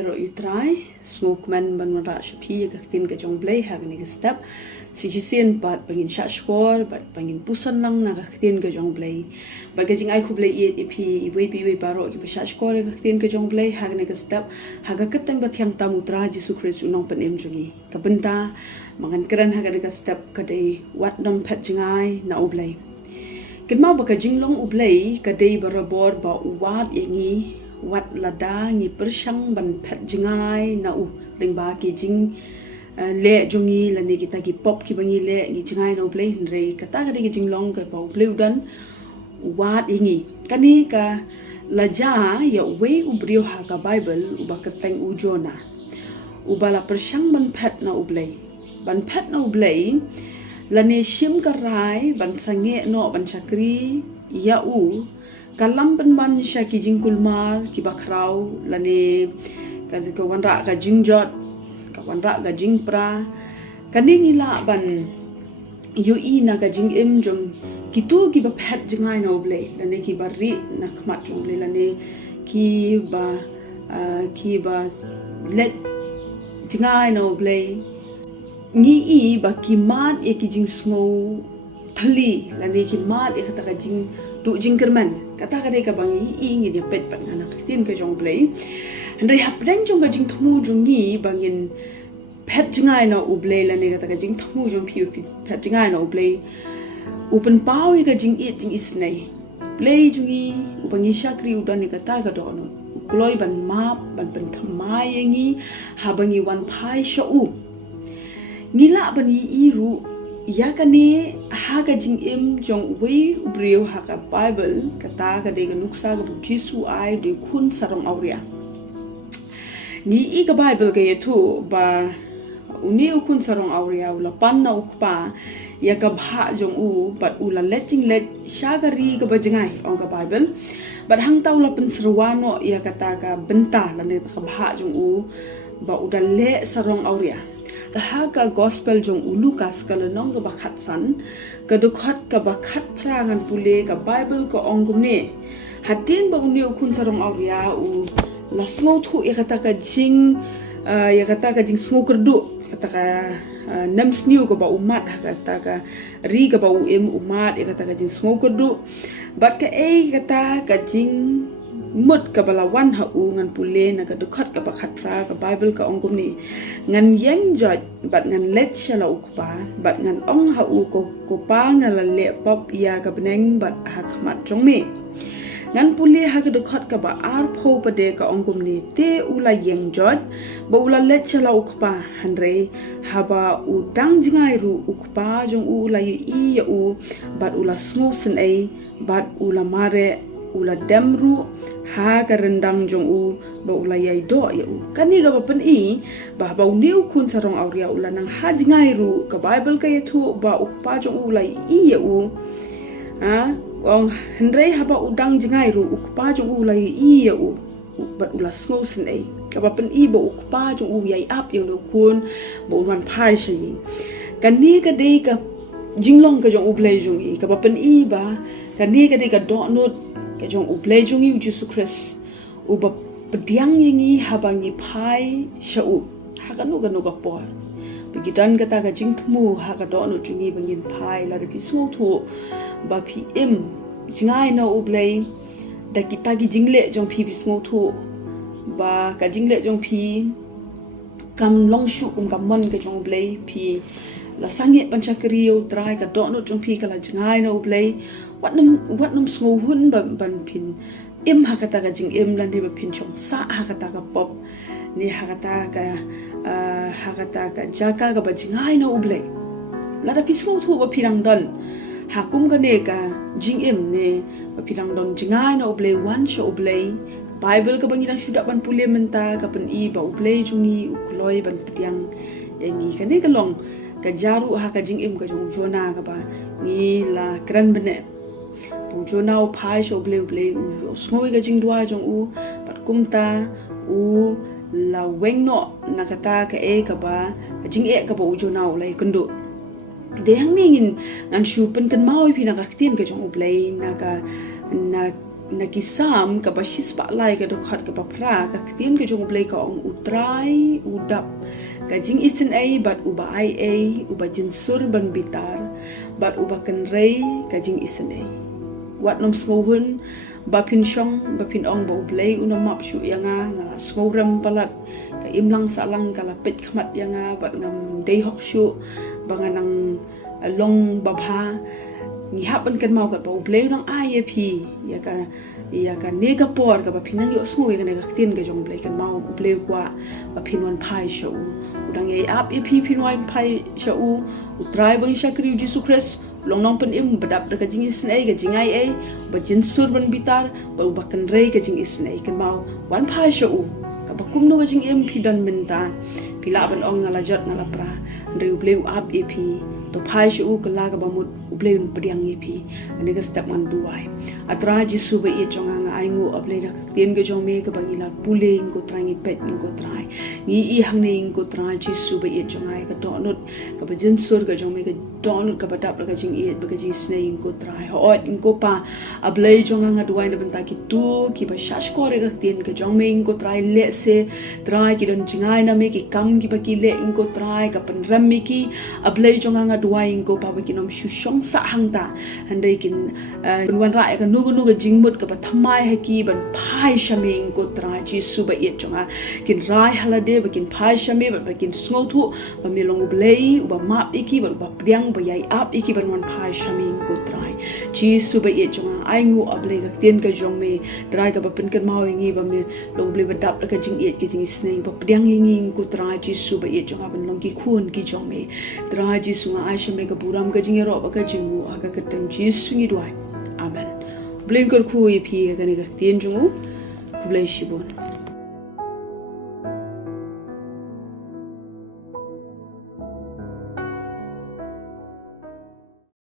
yero utrai smoke man ban ra shapi ka tin ka jong blei ha ni step sijisen pat bangin shashkor bat bangin pusan lang na ka tin ka jong blei ba ka jing ai khu blei e pi we baro ki shashkor ka tin ka jong blei ha ni ka step ha ka katang ba thyang tamutra jisu christ unong panem jungi ka benta mangan kran ha ka step ka dei wat nam phet jngai na U Blei kin mau ba ka jinglong U Blei ka dei barabor ba wat yengi wat lada ngi persang ban phet jngai na U ding ba ki jing le jongi la ni kita ki pop ki bangi le ngi jngai na U Blei re kata ka dei jinglong ka ba U Blei dan wat yengi kani ka la ja ya we U brio ha ka bible u ba ka tang u jona u bala persang ban phet na U Blei ban phet na U Blei lane shim karai ban sange no ban chakri ya U kalam ban shaki jingkul mar ki bakrau lane ka wanra ka jingjot ka wanra ka jingpra kaning ila ban yu na ka jingim jong kitu ki ba phet jingai no U Blei lane ki bari na khmat jong le lane ki ba let jingai no U Blei ngi ba ki mat e ki jing smo thali lani ki mat e kata ka jing tu jing kerman kata ka de ka bangi ngi de pet pat ngana tin ka jong Blei ndri hap dang jong ka jing thumu jong ngi bangin phet jingai na U Blei lani kata ka jing thumu jong pi phet jingai na U Blei upen pau e ka jing jing isnai Blei jungi upangi shakri udan ni kata ka do no gloi ban map ban pen thamai ngi habangi wan phai shu ngila bani iru ya kane ha ga jing im jong we brio ha ka bible kata ka de nuksa ga jisu ai de khun sarong auria ni I ka bible ga yetu ba uni khun sarong auria ula pan na ukpa ya ka bha jong u but ula letting let shagari ga bajngai ong ka bible but hang taw la pen serwano ya kata ka benta la ne ka bha jong u ba uda le sarong auria ha ka gospel jong Lukas ka lanong ka bakhat san ka dukhat ka bakhat prangan pule ka bible ka ongum ne hatin ba uni ukun sarong auria u lasngo thu ya kata ka jing sngo kerdu kata ka nam sniu ka ba umat kata ka ri ka ba umat ya kata ka jing sngo kerdu bat ka kata ka jing mut ka balawan ha u ngan pule na ka dukhat ka bakhat pra ka bible ka ongum ni ngan yang jot bat ngan let shala ukpa bat ngan ong ha u ko pa ngala le pop ya ka beneng bat ha khmat jong me ngan pule ha ka dukhat ka ba ar pho pa de ka ongum ni te ula yang jot ba ula let shala ukpa hanre ha ba u dang jingai ru ukpa jong u la yi ya u bat ula sngo sen bat ula mare ula demru ha ka rendang jong u ba ula yai do ya u kani ga ba pen ba uniu kun sarong auria ula nang ha jingai ru ka bible ka yetu ba ukpa jong u la ya u ong hendrei ha ba udang jingai ru ukpa jong u la ya u ba ula sngo sen ka ba pen ba ukpa jong u yai ap ya lo kun ba uran phai shi kani ka dei ka jinglong ka jong U Blei jong ka ba pen ba kani ka dei ka do not ka jong U Blei jong jisu christ u ba pediang yengi habangi phai shau ha ka no ka por bigidan kata ka jing thumu ha ka do no jungi bangin phai la ri so tho ba phi jingai no U Blei da kita gi jingle jong phi so tho ba ka jingle jong phi kam long shu kam mon ka jong Blei phi la sange panchakri u trai ka do no jong phi ka la jingai no U Blei wat num sngo hun ban pin ha kata ka jing lan de ba pin chong sa ha kata ka pop ni ha kata ka jaka ka ba jingai no U Blei la da pismo thu ba pirang don ha kum ka ne ka jing ne ba pirang don jingai no U Blei wan sho U Blei bible ka bang irang sudah ban pule menta ka pen ba U Blei jungi u kloi ban pediang yangi ka ne ka long ka jaru ha ka jing ka jong jona ka ba ni la kran bene pu jona u phai sho U Blei u snoi ga jing dua jong u pat kumta u la weng no na kata ka ka ba ka jing ka ba u jona u lai kundu de hang ni ngin ngan shu pen kan mau pi na ka tin ka jong U Blei na nakisam ka ba shispa lai ka dokhat ka ba pra ka tien ka jong blei ka ong utrai udap ka jing isen ai bat uba ai uba jinsur ban bitar bat uba kan rei ka jing isen ai wat nom smohun ba pin shong ba pin ong ba blei una map shu yanga nga smoram palat ka imlang salang kala pet khamat yanga bat ngam dei hok shu banganang long babha ngi hapan kan mau ka ba blei nang ai phi ya ka nega por ka ba pinang yo smoi ka nega tin ka jong blei kan mau blei kwa ba pinwan pai shu udang ai ap phi pinwan pai shu utrai bang shakri Jesus Christ long nong pen im badap da ka jing is nei ka jingai ai ba jin sur ban bitar ba kan rei ka jing is nei kan mau wan pai shu ka ba kum no ka jing im phi dan min ta pila ban ong ngala jat ngala pra reu bleu ap phi to pai shu ka la ka ba mut bleu pediang phi ani ka step man duai atra jisu ba ye chonga nga ai ngo ablei da tien ka jong me ka bangila puling ko trangi pet ko trai ni i hang nei ko tra jisu ba ye chonga ka donut ka ba jin sur ka jong me ka donut ka ba dap ka jing e ba ka ji snei ko trai hot ko pa ablei chonga nga duai na banta ki tu ki ba shash ko re ka tien ka jong me ko trai le se trai ki don jingai na me ki kam ki ba ki le ko trai ka pan ram me ki ablei chonga nga duai ko pa ba ki nom shu shong sa hang ta handai kin wan rai ka nu ka jingmut ka ba thamai ha ki ban phai shaming ko trai jisu ba ye chonga kin rai halade ba kin phai shame ba kin sngo thu ba mi long blei ba map iki ba priang ba yai ap iki ban wan phai shaming ko trai jisu ba ye chonga ai ngu ablei ka tien ka jong me trai ka ba pin kan mau ngi ba mi long blei ba dap ka jing ye ki jing snei ba priang ngi ko trai jisu ba ye chonga ban long ki khun ki jong me trai jisu nga ai shame ka buram ka jing ro ba ka jingu aga ka tem jisu ngi duai amen blame kor khu ye phi ka ne ka tien jungu ku blai shibon